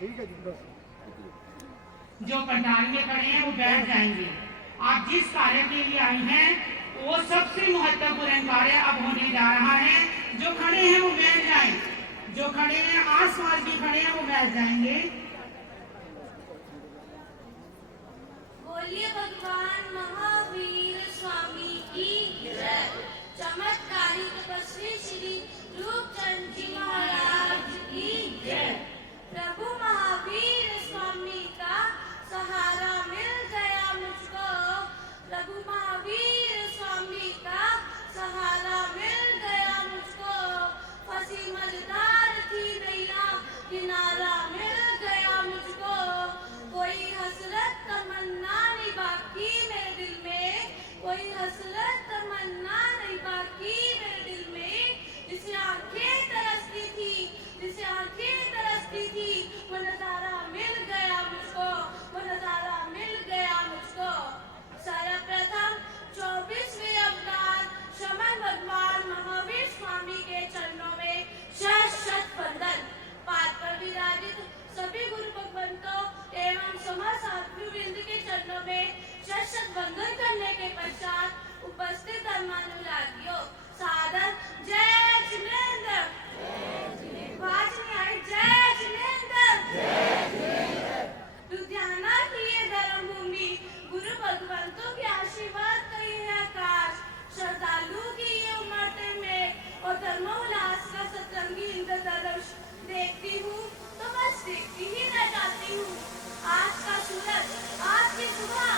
जो पंडाल में खड़े हैं वो बैठ जाएंगे। आप जिस कार्य के लिए आई हैं वो सबसे महत्वपूर्ण कार्य अब होने जा रहा है। जो खड़े हैं वो बैठ जाएं, जो खड़े हैं आसपास भी खड़े हैं वो बैठ जाएंगे। बोलिए भगवान महावीर स्वामी की जय। चमत्कारी तपस्वी श्री रूपचंद जी महाराज की जय। प्रभु महावीर स्वामी का सहारा मिल गया मुझको। प्रभु महावीर स्वामी का सहारा मिल गया मुझको। फंसी मझधार थी नैया किनारा मिल गया मुझको। कोई हसरत तमन्ना नहीं बाकी मेरे दिल में। कोई हसरत तमन्ना नहीं बाकी मेरे दिल में। जिसे आंखें तरसती थी, जिसे आंखें तरसती थी, वो नजारा मिल गया मुझको, वो नजारा मिल गया मुझको। सर्वप्रथम 24वें अवतार शमन भगवान महावीर स्वामी के चरणों में शत शत वंदन। पाद पर विराजित सभी गुरु भगवंतों एवं समस्त साधु वृंद के चरणों में शत शत वंदन करने के पश्चात उपस्थित धर्मानुरागियों सादर जय जिनेंद्र। आवाज नहीं आई, जय जिनेंद्र। लुधियाना की ये धर्म भूमि गुरु भगवंतों के आशीर्वाद कही है आकाश। श्रद्धालु की ये उमड़ते में और धर्मोल्लास का सतरंगी इंद्रधनुष देखती हूँ तो बस देखती ही रह जाती हूँ। आज का सूरज, आज की सुबह,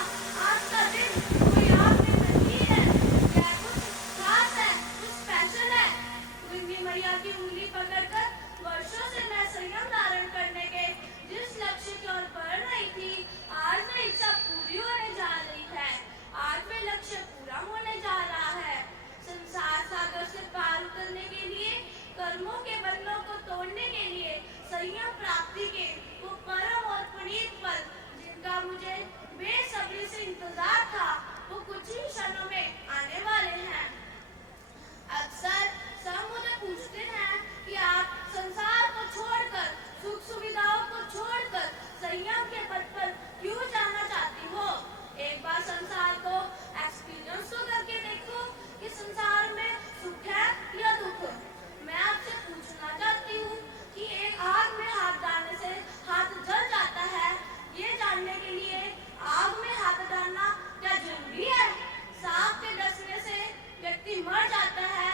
आज का दिन कोई आप में नहीं है। यह कुछ खास है, कुछ स्पेशल है। गंगी मैया की उंगली पकड़कर वर्षों से मैं संयम धारण करने के जिस लक्ष्य की ओर बढ़ रही थी, आज वह इच्छा पूरी होने जा रही है। आज वह लक्ष्य पूरा होने जा रहा है। संसार सागर से पार उतरने के लिए, कर्मों के बंधनों को तोड़ने के लिए, संयम प्राप्ति के वो परम और पुनीत पल जिनका मुझे बेसब्री से इंतजार था, वो कुछ ही क्षणों में आने वाले हैं। अक्सर सब मुझे पूछते हैं कि आप संसार को छोड़कर, सुख सुविधाओं को छोड़कर संयम के पथ पर क्यों जाना चाहती हो। एक बार संसार को एक्सपीरियंस तो करके देखो कि संसार में सुख है या दुख। मैं आपसे पूछना चाहती हूँ कि एक आग में हाथ डालने से हाथ जल जाता है, ये जानने के लिए आग में हाथ डालना क्या जरूरी है। सांप के डसने से व्यक्ति मर जाता है,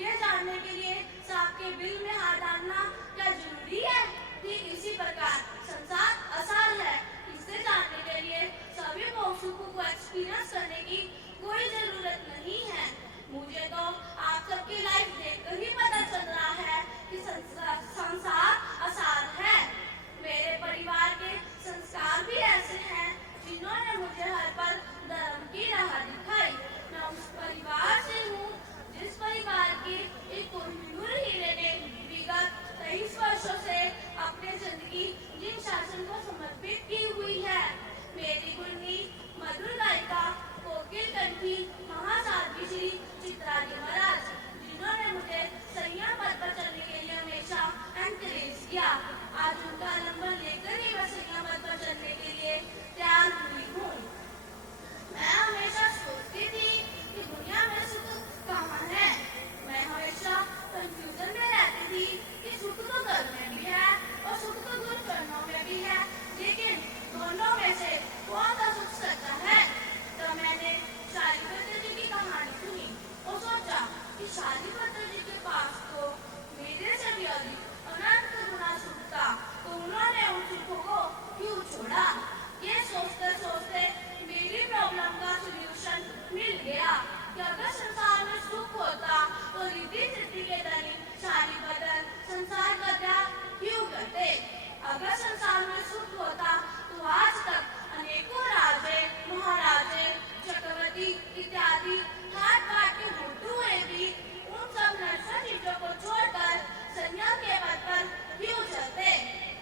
ये जानने के लिए सांप के बिल में हाथ डालना क्या जरूरी है। ठीक इसी प्रकार संसार असार है, इसे जानने के लिए सभी सुखों को एक्सपीरियंस करने की कोई जरूरत नहीं है। मुझे तो आप सबकी लाइफ देखकर ही पता चल रहा है कि संसार असार है। मेरे परिवार के संस्कार भी ऐसे हैं जिन्होंने मुझे हर पल धर्म की राह दिखाई। मैं उस परिवार से हूँ जिस परिवार की एक कोहिनूर हीरे ने विगत 23 वर्षों से अपनी जिंदगी जिन शासन को समर्पित की हुई है। मेरी गुरनी मधुर गायिका कोकिल कंठी महासाध्वी श्री चित्रा जी महाराज, जिन्होंने मुझे संयम पथ पर चलने के लिए हमेशा एनकरेज किया। आज उनका नंबर लेकर ही मैं संयम पथ पर चलने के लिए तैयार हुई हूँ। मैं हमेशा सोचती थी कि दुनिया में सुख कहाँ है। मैं हमेशा कंफ्यूजन में रहती थी कि सुख तो घर में भी है और सुख तो दूर चरणों में भी है, लेकिन दोनों में से कौन सा सुख सच्चा है। तो मैंने शालीपत्र जी की कहानी सुनी और सोचा कि शालीपत्र जी के पास तो मेरे से भी अधिक अनंत गुना सुख था, तो उन्होंने उन सुखों को क्यों छोड़ा। ये सोचते सोचते मेरी प्रॉब्लम का सोल्यूशन मिल गया कि अगर संसार में सुख होता तो रिद्धि सिद्धि के धनी शालीपत्र संसार का त्याग क्यों करते। अगर संसार में सुख होता तो आज तक अनेकों राजे महाराजे चक्रवर्ती इत्यादि हाथ काट के मृत्यु हुए भी उन सब नश्वर चीजों को छोड़कर संयम के पथ पर क्यों चलते।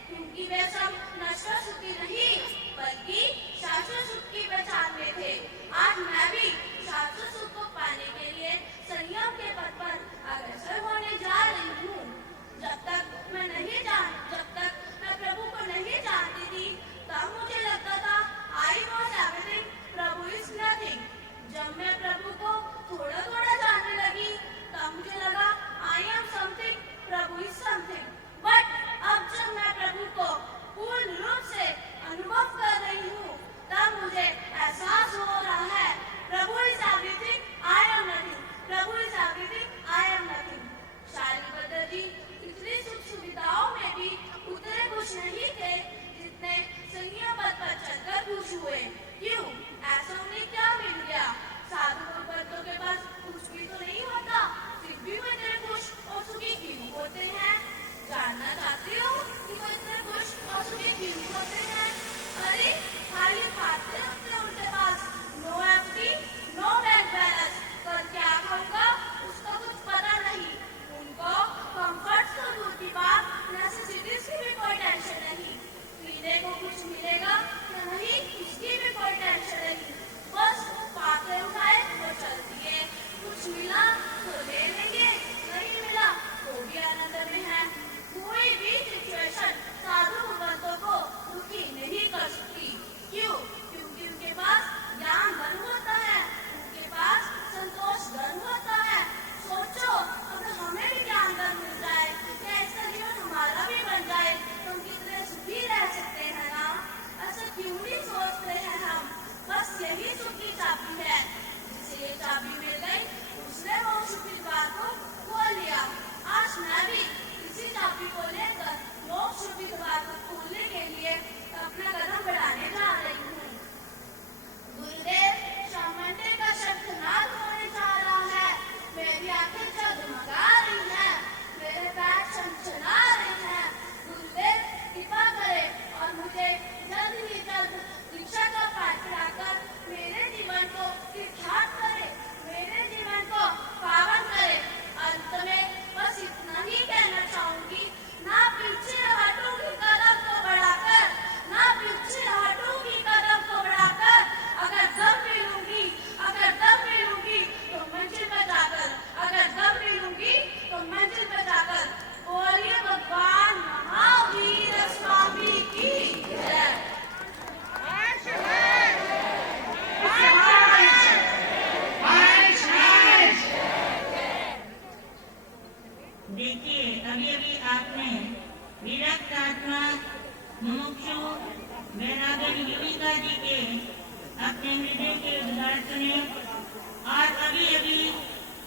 क्योंकि वे सब नश्वर सुख की नहीं बल्कि शाश्वत सुख की पहचान में थे। आज मैं भी शाश्वत सुख को पाने के लिए संयम के पथ पर अग्रसर होने जा रही हूँ। जब तक देखिए, अभी अभी आपने विरक्त आत्मा मुमुक्षु वैरागन युविका जी के अपने हृदय के उद्गार सुने और अभी अभी